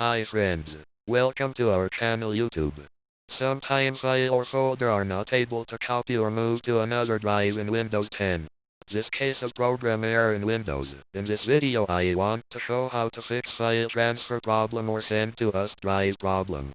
Hi friends, welcome to our channel YouTube. Sometimes file or folder are not able to copy or move to another drive in Windows 10. This case of program error in Windows. In this video I want to show how to fix file transfer problem or send to us drive problem.